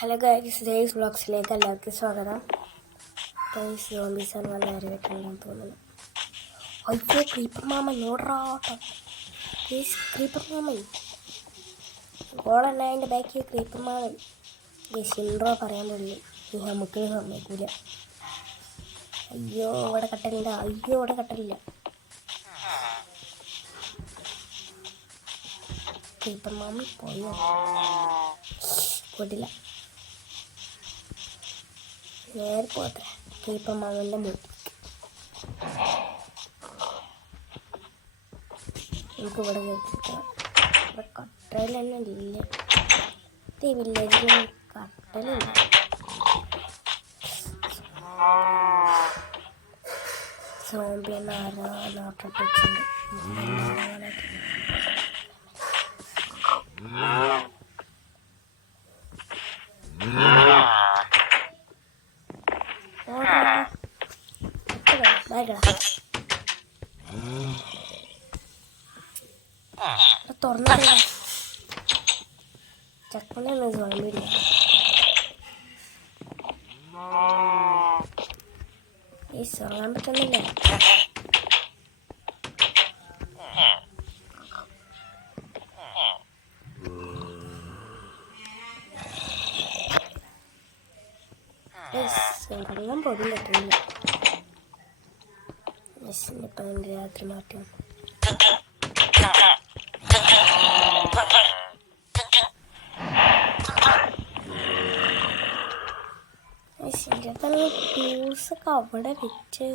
Hello guys, days വ്ളോഗ്സിലേക്ക് എല്ലാവർക്കും സ്വാഗതം. Guys സോംബീസാണ് വന്നവരായിട്ടുണ്ടെന്ന് തോന്നുന്നു. അയ്യോ ക്രീപ്പർ മാമൻ ഓടറാട്ടോ. ഗൈസ് ക്രീപ്പർ മാമൻ ഓടല്ല, അതിൻ്റെ ബാക്കിൽ ക്രീപ്പർ മാമൻ. ഗൈസ് ഇൻട്രോ പറയാൻ പറ്റില്ല, ഈ നമുക്ക് സമ്മതിക്കൂല. അയ്യോ ഇവിടെ കട്ടലില്ല, അയ്യോ ഇവിടെ കട്ടലില്ല. ക്രീപ്പർ മാമൻ പോയോ? പോയിട്ടില്ല, നേരെ പോട്ടെ ക്രീപ്പർ മാമൻ്റെ മുന്നിൽ. നമുക്ക് ഇവിടെ കേൾക്കാം, ഇവിടെ കട്ടൽ തന്നെ ഇല്ല. ഈ വില്ലേജിൽ കട്ടലില്ല. സോംബി എന്ന ആരോ നോട്ടിട്ടുണ്ട്. തുറന്നില്ല, ചക്കണൊന്നും സോംബില്ല. ഈ സോങ്ങാൻ പറ്റുന്നില്ല. വെള്ളം പോലും പറ്റുന്നില്ല. ഇപ്പം രാത്രി മാറ്റം. ടൂൾസൊക്കെ അവിടെ വെച്ച്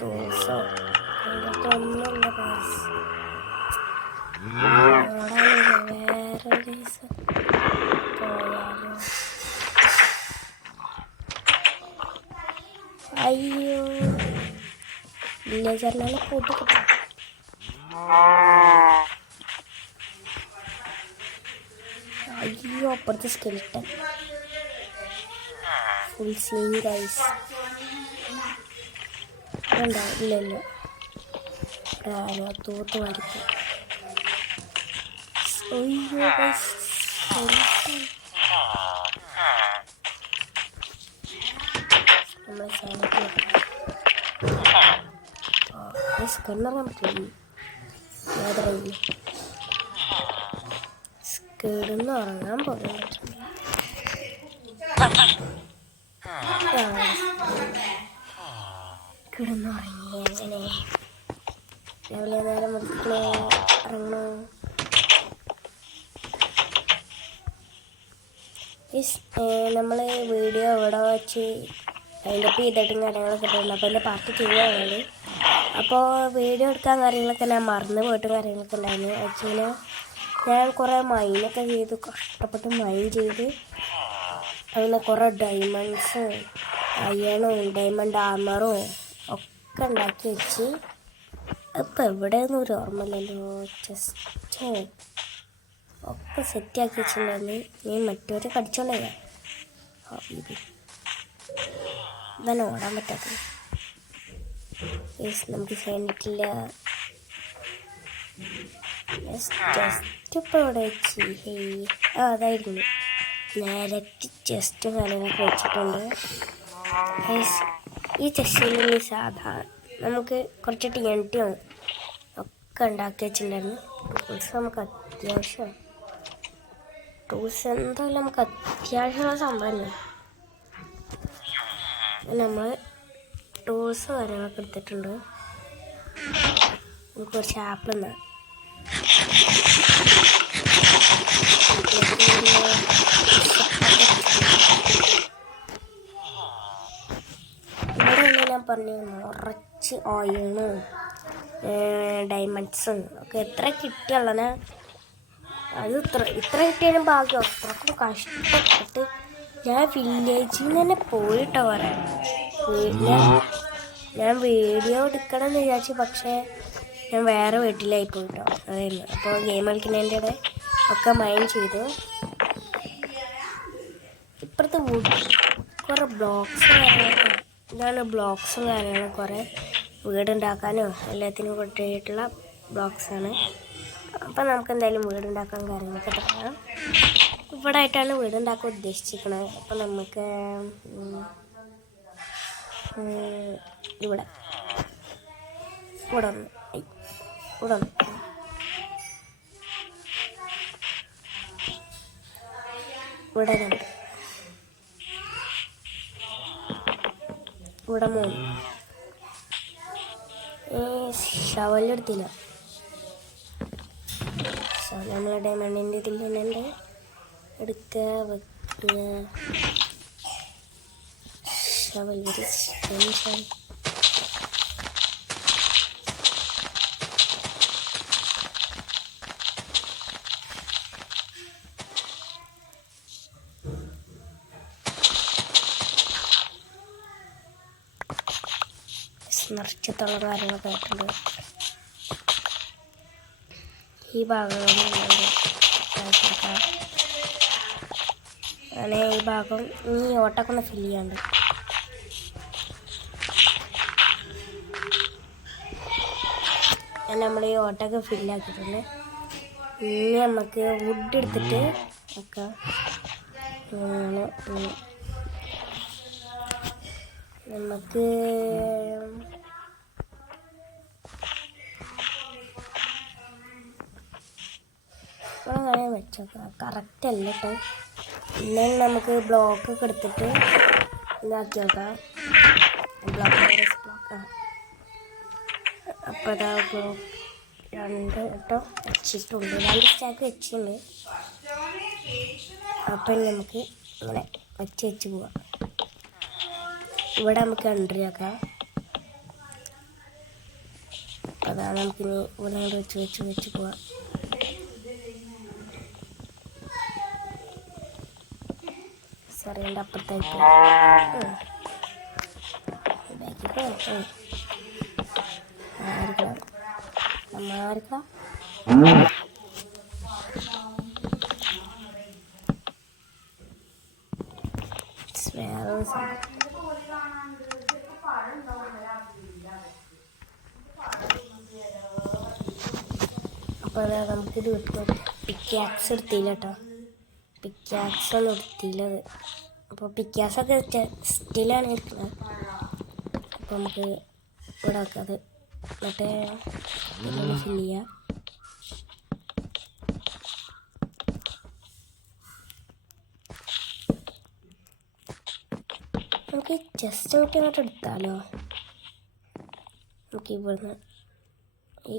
ടൂൾസോ ഒന്നുമില്ല. വേറെ ദിവസം പോയാലോ? അയ്യോ വില്ലേജറിനാണ് കൂട്ടിക്കിട്ടും. അയ്യോ അപ്പുറത്തെ സ്കെൽട്ടൻ ഫുൾ സീൻ ഗൈസ്. ഇല്ലല്ലോ, തൂത്ത് വരയ്ക്കും. അയ്യോ ഗൈസ് നമ്മളെ സ്കണ്ണറാൻ പറ്റില്ല. കിടന്ന് ഉറങ്ങാൻ പോകാൻ പറ്റില്ല. കിടന്നുറങ്ങി അങ്ങനെ രാവിലെ നേരം മുറിക്കണോ ഇറങ്ങണോ? നമ്മൾ വീഡിയോ ഇവിടെ വെച്ച് അതിൻ്റെ ചെയ്തിട്ടും കാര്യങ്ങളൊക്കെ ഇട്ടുണ്ട്. അപ്പോൾ എൻ്റെ പാർട്ട് ചെയ്യുകയാണ്. അപ്പോൾ വീഡിയോ എടുക്കാൻ കാര്യങ്ങളൊക്കെ ഞാൻ മറന്നു പോയിട്ടും കാര്യങ്ങളൊക്കെ ഉണ്ടായിരുന്നു. ആക്ച്വലി ഞാൻ കുറേ മൈനൊക്കെ ചെയ്തു, കഷ്ടപ്പെട്ട് മൈൻ ചെയ്ത് അങ്ങനെ കുറേ ഡയമണ്ട്സും അയണും ഡയമണ്ട് ആർമറും ഒക്കെ ഉണ്ടാക്കി വെച്ച്. ഇപ്പം എവിടെയൊന്നും ഒരു ഓർമ്മയില്ലല്ലോ, ജസ്റ്റ് ഒക്കെ സെറ്റാക്കി വെച്ചിട്ടുണ്ടായിരുന്നു. നീ മറ്റൊരു കടിച്ചോണ്ടേ ഇതാണ് ഓടാൻ പറ്റാത്തത്. നമുക്ക് കഴിഞ്ഞിട്ടില്ല. ജസ്റ്റ് ഇപ്പോൾ ഇവിടെ വെച്ച് അതായിരുന്നു നേരത്തെ ചെസ്റ്റും കാര്യങ്ങളൊക്കെ വെച്ചിട്ടുണ്ട്. ഈ ചെസ്റ്റിൽ സാധാരണ നമുക്ക് കുറച്ച് TNT ഒക്കെ ഉണ്ടാക്കി വെച്ചിട്ടുണ്ടായിരുന്നു. ടൂൾസ് നമുക്ക് അത്യാവശ്യമാണ്. ടൂൾസ് എന്തായാലും നമുക്ക് അത്യാവശ്യമുള്ള സംഭവമല്ലേ. നമ്മൾ ടൂൾസ് കാര്യങ്ങളൊക്കെ എടുത്തിട്ടുണ്ട്. നമുക്ക് കുറച്ച് ആപ്പിൾ എന്നാ ഇവിടെ ഞാൻ പറഞ്ഞു നിറച്ച് ഓയിലും ഡയമണ്ട്സും ഒക്കെ എത്ര കിട്ടിയുള്ളനെ അത് ഇത്ര കിട്ടിയാലും ഭാഗ്യം. അത്രക്കും കഷ്ടപ്പെട്ട് ഞാൻ വില്ലേജിൽ നിന്ന് തന്നെ പോയിട്ടോ പറയാം. ഞാൻ വീഡിയോ എടുക്കണം എന്ന് വിചാരിച്ചു, പക്ഷേ ഞാൻ വേറെ വീട്ടിലായി പോയിട്ടോ. അതായിരുന്നു. അപ്പോൾ ഗെയിം കളിക്കുന്നതിൻ്റെ ഇടെ ഒക്കെ മൈൻഡ് ചെയ്തു. ഇപ്പുറത്തെ കുറേ ബ്ലോക്സും കാര്യങ്ങളൊക്കെ, ഇതാണ് ബ്ലോക്സും കാര്യങ്ങളും. കുറേ വീടുണ്ടാക്കാനോ എല്ലാത്തിനും കൊണ്ടുപോയിട്ടുള്ള ബ്ലോക്സാണ്. അപ്പം നമുക്ക് എന്തായാലും വീടുണ്ടാക്കാൻ കാര്യങ്ങളൊക്കെ തുടങ്ങാം. ഇവിടെ ആയിട്ടാണ് വീടുണ്ടാക്കാൻ ഉദ്ദേശിച്ചിരിക്കുന്നത്. അപ്പം നമുക്ക് ഇവിടെ ഇവിടെ ഒന്ന് ഇവിടെ ഒന്ന് ഇവിടെ 2 ഇവിടെ 3 ഷവലെടുത്തില്ല. ഷവൽ നമ്മളെ ഡയമണ്ടിൻ്റെ ഇതിൽ തന്നെ എടുക്കുക വെക്കുക. ഷവൽ ഷവൽ നിറച്ചത്തുള്ള കാര്യങ്ങളൊക്കെ ആയിട്ടുണ്ട്. ഈ ഭാഗങ്ങളിൽ അങ്ങനെ ഈ ഭാഗം ഈ ഓട്ടൊക്കെ ഒന്ന് ഫില്ല് ചെയ്യാണ്ട്. നമ്മൾ ഈ ഓട്ടൊക്കെ ഫില്ലാക്കിയിട്ടുണ്ട്. ഇനി നമുക്ക് വുഡ് എടുത്തിട്ട് ഒക്കെ നമുക്ക് അങ്ങനെ വെച്ചോക്കാം. കറക്റ്റ് അല്ല കേട്ടോ. എന്നാലും നമുക്ക് ബ്ലോക്കൊക്കെ എടുത്തിട്ട് ഇതാക്കി നോക്കാം. ബ്ലോക്ക് അപ്പോൾ അതാ ബ്ലോക്ക് 2 കേട്ടോ വെച്ചിട്ടുണ്ട്. 2 സ്റ്റാക്ക് വെച്ചിട്ടുണ്ട്. അപ്പം നമുക്ക് ഇങ്ങനെ വെച്ച് പോവാം. ഇവിടെ നമുക്ക് എൻട്രി ആക്കാം. അതാ നമുക്കിനി ഇവിടെ വെച്ച് പോവാം. സറിൻ്റെ അപ്പുറത്തായിട്ട് മാറിക്കാം. വേറെ അപ്പോൾ നമുക്കിത് കിട്ടും. പിക്കാക്സ് എടുത്തില്ല കേട്ടോ. പിക്കാക്സ് ഒന്നും എടുത്തില്ലത്. അപ്പോൾ പിക്കാസൊക്കെ സ്റ്റിലാണ് എടുക്കുന്നത്. അപ്പോൾ നമുക്ക് ഇവിടെ വെക്കാം. അത് മറ്റേ ഫില്ല് ചെയ്യാം. നമുക്ക് ജസ്റ്റ് നോക്കി അങ്ങോട്ട് എടുത്താലോ. നമുക്ക് ഇവിടുന്ന് ഈ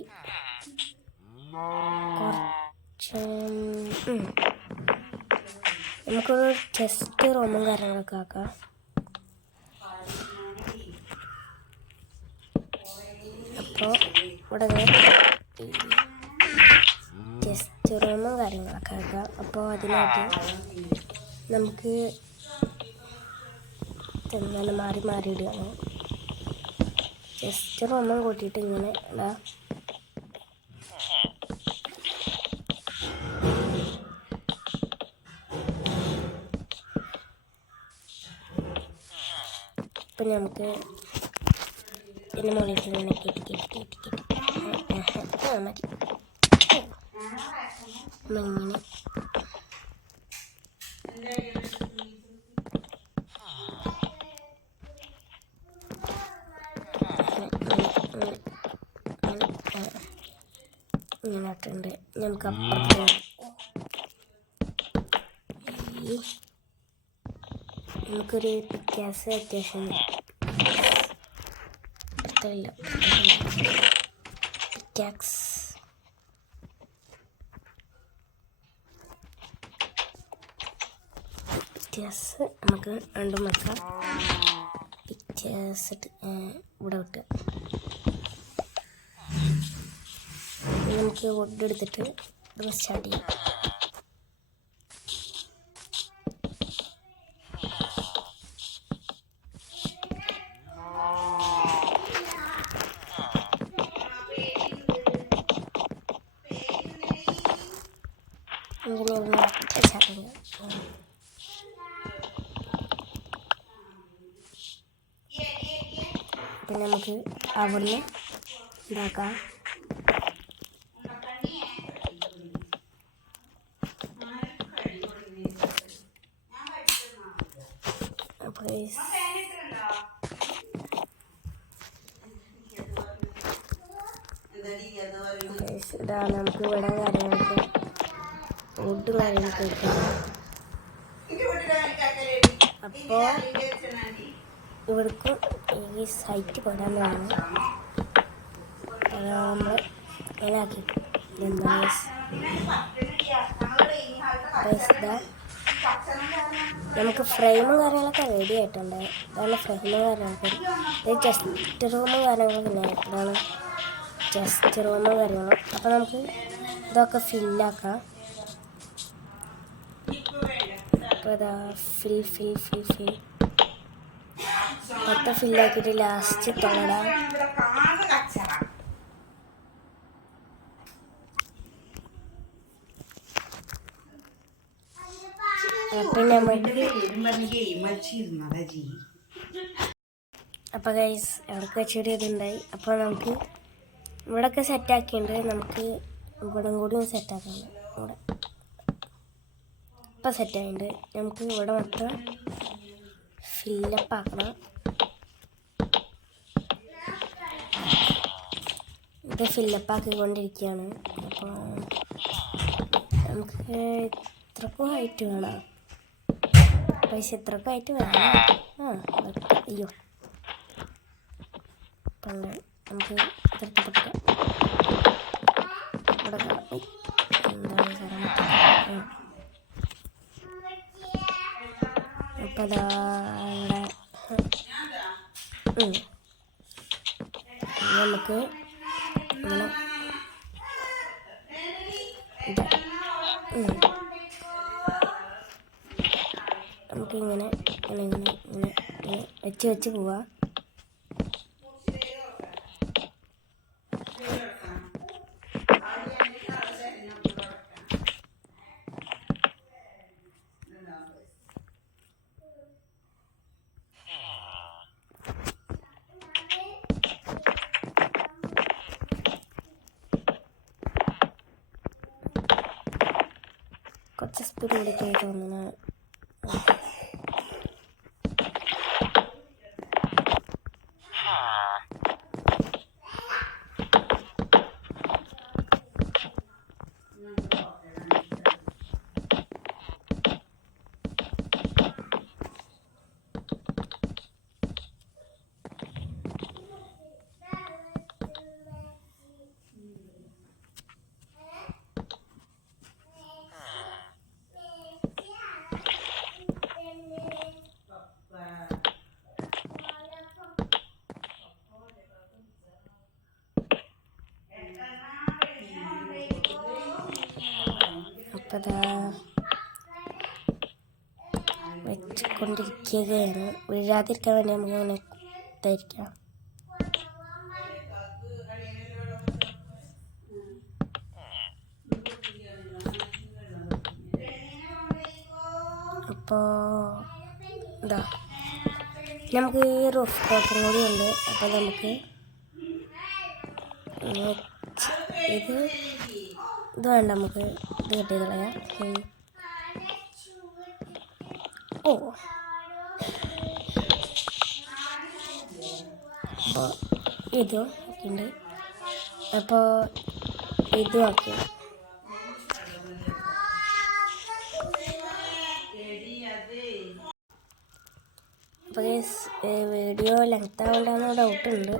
കുറച്ച് നമുക്കൊരു ജസ്റ്റ് റൂമും കാര്യങ്ങളൊക്കെ ആക്കാം. അപ്പോൾ ഇവിടെ ജസ്റ്റ് റൂമും കാര്യങ്ങളൊക്കെ ആക്കാം. അപ്പോൾ അതിനായിട്ട് നമുക്ക് നല്ല മാറി ഇടുകയാണ്. ജസ്റ്റ് റൂമും കൂട്ടിയിട്ട് ഇങ്ങനെ ഇടാ. ഇപ്പം നമുക്ക് ഇതിന് മുകളിൽ ഇങ്ങനെ കെട്ടി മതി. ഇങ്ങനെ ഇങ്ങനെയായിട്ടുണ്ട്. നമുക്ക് അപ്പുറത്ത് നമുക്കൊരു പിക്കാസ് അത്യാവശ്യം പിക്കാക്സ് നമുക്ക് രണ്ടും വെക്കാം. പിക്ചേഴ്സ് ഇവിടെ വിട്ട് നമുക്ക് വുഡ് എടുത്തിട്ട് ഇത് സ്റ്റാർട്ട് ചെയ്യാം. ഇങ്ങനെ സ്റ്റാർട്ട് ചെയ്യാം. പിന്നെ നമുക്ക് അവിടുന്ന് ഉണ്ടാക്കാം. ഇതാണ് നമുക്ക് ഇവിടെ കാര്യങ്ങളൊക്കെ ഫുഡും കാര്യങ്ങളൊക്കെ എടുക്കാം. അപ്പോൾ ഇവിടേക്കും ഈ സൈറ്റ് പോരാന്നാണ് നമ്മൾ ഇലാക്കി നമുക്ക് ഫ്രെയിമും കാര്യങ്ങളൊക്കെ റെഡി ആയിട്ടുണ്ട്. ഇതാണ് ഫ്രെയിമും കാര്യങ്ങളൊക്കെ. ഇത് ചെസ്റ്റ് റൂമും കാര്യങ്ങളൊക്കെ ഇതാണ് ചെസ്റ്റ് റൂമും കാര്യങ്ങളും. അപ്പോൾ നമുക്ക് ഇതൊക്കെ ഫില്ലാക്കാം. അപ്പോൾ ഇതാ ഫിൽ മൊത്തം ഫില്ലാക്കിയിട്ട് ലാസ്റ്റ് തൊടാം. അപ്പോൾ ഗൈസ് ഇടയ്ക്ക് വെച്ചൊരു ഇതുണ്ടായി. അപ്പോൾ നമുക്ക് ഇവിടെയൊക്കെ സെറ്റാക്കിയിട്ടുണ്ട്. നമുക്ക് ഇവിടെ കൂടി സെറ്റാക്കണം. ഇവിടെ ഇപ്പം സെറ്റായിട്ടുണ്ട്. നമുക്ക് ഇവിടെ മൊത്തം ഫില്ലപ്പ് ആക്കണം. ഇത് ഫില്ലപ്പ് ആക്കിക്കൊണ്ടിരിക്കുകയാണ്. അപ്പോൾ നമുക്ക് ഇത്രക്കും ഹൈറ്റ് വേണം. പൈസ ഇത്രക്കും ഹൈറ്റ് വേണം. അയ്യോ അപ്പം നമുക്ക് തിരക്കപ്പെട്ടിട്ട് ഇവിടെ എന്താണ് സാറേ അപ്പം അതാ ഇവിടെ നമുക്ക് ഇങ്ങനെ നമുക്കിങ്ങനെ ഇങ്ങനെ ഇങ്ങനെ ഇങ്ങനെ ഇങ്ങനെ വെച്ച് പോവാം. കുറച്ച് സ്പീഡ് കൂടിക്കായി തോന്നുന്നു. അപ്പോൾ വെച്ചുകൊണ്ടിരിക്കുകയാണ്. വീഴാതിരിക്കാൻ വേണ്ടി നമുക്കിങ്ങനെ ഇതായിരിക്കാം. അപ്പോൾ ഇതാ നമുക്ക് ഈ റൂഫ് ടോപ്പും കൂടി ഉണ്ട്. അപ്പോൾ നമുക്ക് ഇത് വേണ്ട, നമുക്ക് ഇത് കട്ട് ചെയ്ത് കളയാം. അപ്പോൾ ഇതും ഉണ്ട്. അപ്പോൾ ഇതും ആക്കി. അപ്പോൾ വീഡിയോ ലെങ്ത് ആവണ്ടെന്ന് ഡൗട്ടുണ്ട്.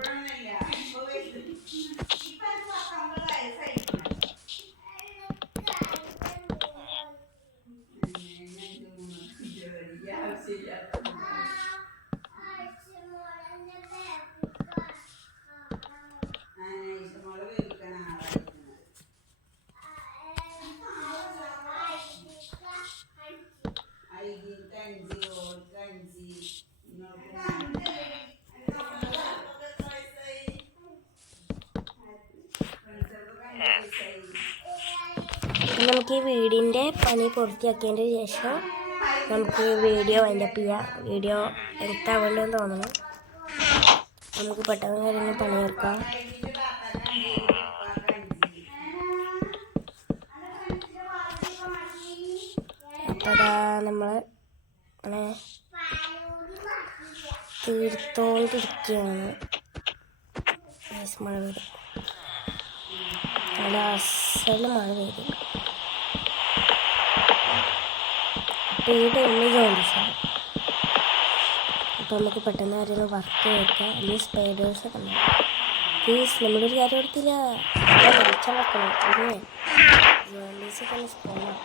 നമുക്ക് ഈ വീടിൻ്റെ പണി പൂർത്തിയാക്കിയതിന് ശേഷം നമുക്ക് വീഡിയോ വൈൻഡപ്പ് ചെയ്യാം. വീഡിയോ എടുത്താവേണ്ടെന്ന് തോന്നുന്നു. നമുക്ക് പെട്ടെന്ന് കാര്യങ്ങൾ പണിയെടുക്കാം. അപ്പോൾ അതാ നമ്മൾ അങ്ങനെ തീർത്തോണ്ടിരിക്കുകയാണ്. മഴ നല്ല അസല് മഴ പെയ്തു. അപ്പോൾ ഈ ടൈമിൽ ജോലിസാണ്. അപ്പോൾ നമുക്ക് പെട്ടെന്ന് കാര്യങ്ങൾ വർക്ക് വെക്കാം. അല്ലെങ്കിൽ സ്പൈഡേഴ്സൊക്കെ ഉണ്ടാവും. പ്ലീസ് നമ്മളൊരു കാര്യം എടുത്തില്ല, വെളിച്ചം വെക്കണം. പിന്നെ ജോലീസൊക്കെ ഒന്ന് സ്പോണാം.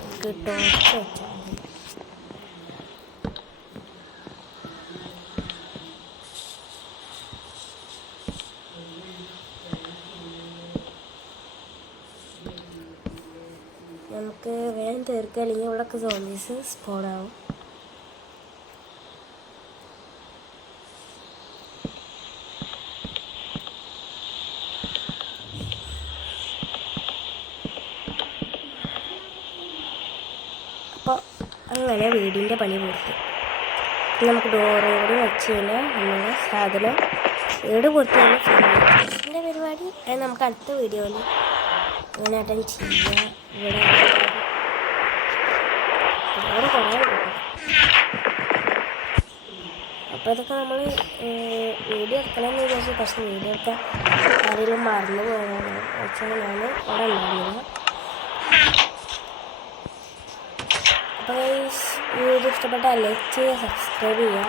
നമുക്ക് ടോർച്ച് വെച്ചാൽ മതി. നമുക്ക് വേഗം തീർക്കുക, അല്ലെങ്കിൽ ഇവിടെയൊക്കെ സോംബീസ് സ്പോണാവും. അപ്പോൾ അങ്ങനെ വീടിൻ്റെ പണി പൂർത്തി. നമുക്ക് ഡോറും കൂടി വെച്ച് കഴിഞ്ഞാൽ നമ്മുടെ സാധനം വീട് പൂർത്തിയാണ്. ഫിനിഷിൻ്റെ പരിപാടി അത് നമുക്ക് അടുത്ത വീഡിയോയിൽ അങ്ങനെ അറ്റൻഡ് ചെയ്യാം. ഇവിടെ ഡോറ് കുറേ കിട്ടും. അപ്പോൾ ഇതൊക്കെ നമ്മൾ വീഡിയോ എടുക്കണമെന്ന് വിചാരിച്ചു. പക്ഷേ വീഡിയോ എടുക്കാൻ ആരെങ്കിലും മറന്നു പോയതാണ് വെച്ചാൽ ഞാൻ ഇവിടെ ഉണ്ടായിരുന്നില്ല. അപ്പോൾ വീഡിയോ ഇഷ്ടപ്പെട്ടാൽ ലൈക്ക് ചെയ്യുക, സബ്സ്ക്രൈബ് ചെയ്യുക.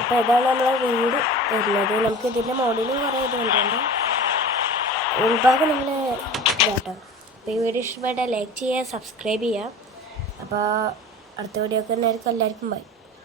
അപ്പോൾ ഇതാണ് നമ്മളെ വീട് വരുന്നത്. നമുക്ക് ഇതിൻ്റെ മോഡലും കുറേ ഇതുണ്ട്. ഉൾഭാഗം നമ്മൾ ഇതാട്ടോ. അപ്പോൾ ഈ വീഡിയോ ഇഷ്ടപ്പെട്ടാൽ ലൈക്ക് ചെയ്യുക, സബ്സ്ക്രൈബ് ചെയ്യുക. അപ്പോൾ അടുത്ത വീഡിയോ ഒക്കെ എല്ലാവർക്കും ബൈ.